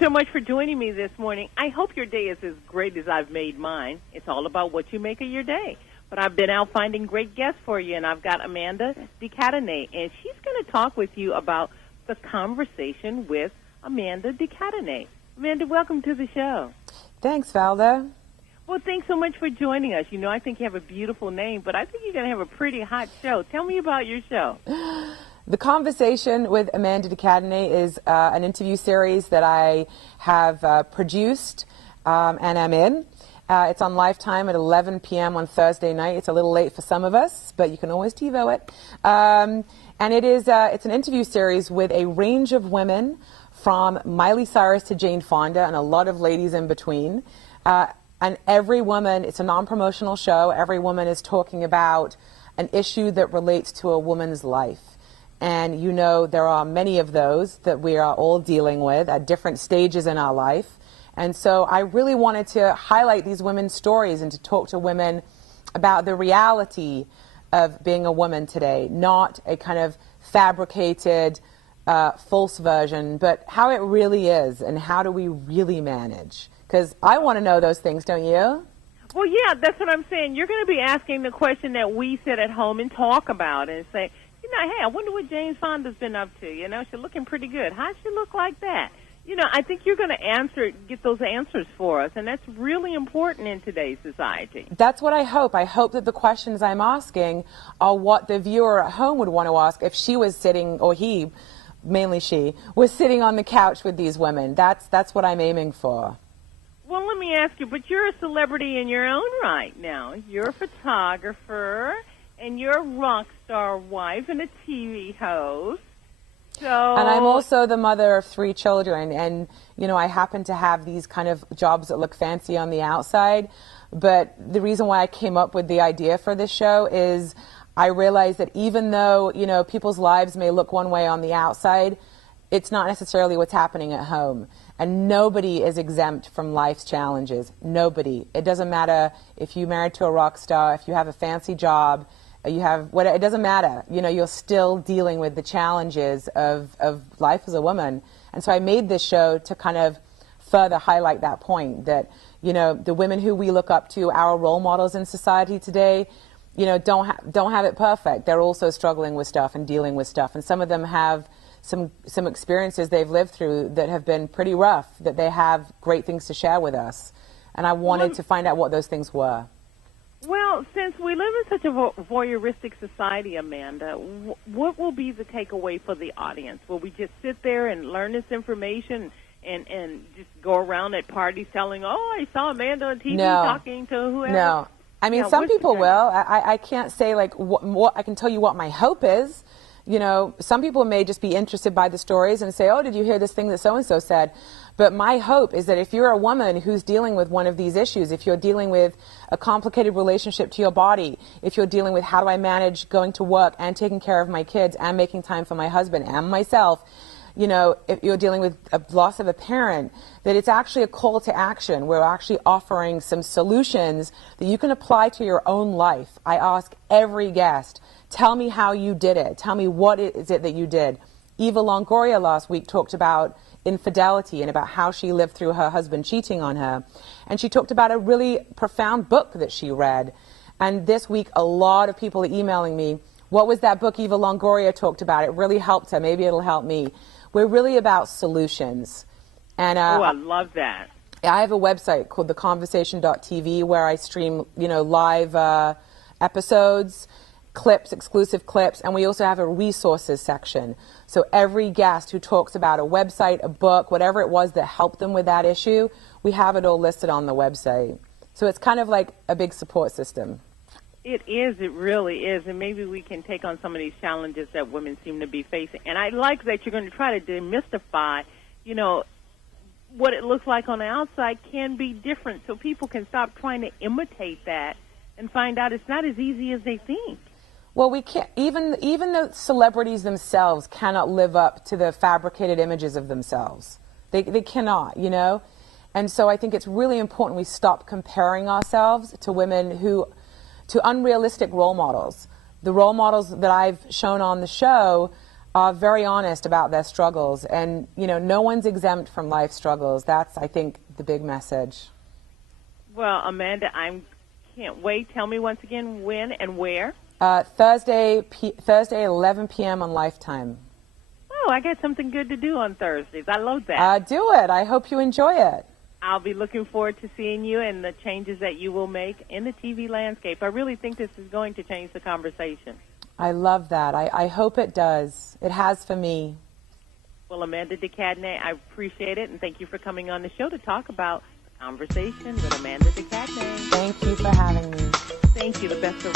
so much for joining me this morning. I hope your day is as great as I've made mine. It's all about what you make of your day. But I've been out finding great guests for you, and I've got Amanda Cadenet, and she's going to talk with you about the conversation with Amanda Cadenet. Amanda, welcome to the show. Thanks, Valda. Well, thanks so much for joining us. You know, I think you have a beautiful name, but I think you're going to have a pretty hot show. Tell me about your show. The conversation with Amanda Cadenet is an interview series that I have produced and am in. It's on Lifetime at 11 p.m. on Thursday night. It's a little late for some of us, but you can always TiVo it. And it's an interview series with a range of women, from Miley Cyrus to Jane Fonda and a lot of ladies in between. And every woman, it's a non-promotional show, every woman is talking about an issue that relates to a woman's life. And you know there are many of those that we are all dealing with at different stages in our life. And so I really wanted to highlight these women's stories and to talk to women about the reality of being a woman today, not a kind of fabricated, false version, but how it really is and how do we really manage. Because I want to know those things, don't you? Well, yeah, that's what I'm saying. You're going to be asking the question that we sit at home and talk about and say, you know, hey, I wonder what Jane Fonda's been up to. You know, she's looking pretty good. How'd she look like that? You know, I think you're going to get those answers for us, and that's really important in today's society. That's what I hope. I hope that the questions I'm asking are what the viewer at home would want to ask if she was sitting, or he, mainly she, was sitting on the couch with these women. That's what I'm aiming for. Well, let me ask you, but you're a celebrity in your own right now. You're a photographer, and you're a rock star wife and a TV host. So... And I'm also the mother of 3 children, and, you know, I happen to have these kind of jobs that look fancy on the outside, but the reason why I came up with the idea for this show is I realized that even though, you know, people's lives may look one way on the outside, it's not necessarily what's happening at home. And nobody is exempt from life's challenges. Nobody. It doesn't matter if you're married to a rock star, if you have a fancy job, you have what, it doesn't matter. You know, you're still dealing with the challenges of life as a woman. And so I made this show to kind of further highlight that point, that, you know, the women who we look up to, our role models in society today, you know, don't have it perfect. They're also struggling with stuff and dealing with stuff. And some of them have some experiences they've lived through that have been pretty rough, that they have great things to share with us. And I wanted to find out what those things were. Well, since we live in such a voyeuristic society, Amanda, what will be the takeaway for the audience? Will we just sit there and learn this information and just go around at parties telling, oh, I saw Amanda on TV talking to whoever? No. I mean, some people will. I can't say, like, what I can tell you what my hope is. You know, some people may just be interested by the stories and say, oh, did you hear this thing that so-and-so said? But my hope is that if you're a woman who's dealing with one of these issues, if you're dealing with a complicated relationship to your body, if you're dealing with how do I manage going to work and taking care of my kids and making time for my husband and myself, you know, if you're dealing with a loss of a parent, that it's actually a call to action. We're actually offering some solutions that you can apply to your own life. I ask every guest, tell me how you did it. Tell me what is it that you did. Eva Longoria last week talked about infidelity and about how she lived through her husband cheating on her. And she talked about a really profound book that she read. And this week, a lot of people are emailing me, what was that book Eva Longoria talked about? It really helped her. Maybe it'll help me. We're really about solutions. And I love that. I have a website called theconversation.tv where I stream, you know, live episodes, clips, exclusive clips, and we also have a resources section. So every guest who talks about a website, a book, whatever it was that helped them with that issue, we have it all listed on the website. So it's kind of like a big support system. It is. It really is. And maybe we can take on some of these challenges that women seem to be facing. And I like that you're going to try to demystify, you know, what it looks like on the outside can be different, so people can stop trying to imitate that and find out it's not as easy as they think. Well, we can't, even the celebrities themselves cannot live up to the fabricated images of themselves. They cannot, you know? And so I think it's really important we stop comparing ourselves to women to unrealistic role models. The role models that I've shown on the show are very honest about their struggles. And, you know, no one's exempt from life struggles. That's, I think, the big message. Well, Amanda, I can't wait. Tell me once again when and where. Thursday, 11 p.m. on Lifetime. Oh, I got something good to do on Thursdays. I love that. Do it. I hope you enjoy it. I'll be looking forward to seeing you and the changes that you will make in the TV landscape. I really think this is going to change the conversation. I love that. I hope it does. It has for me. Well, Amanda de Cadenet, I appreciate it, and thank you for coming on the show to talk about the conversation with Amanda de Cadenet. Thank you for having me. Thank you. The best of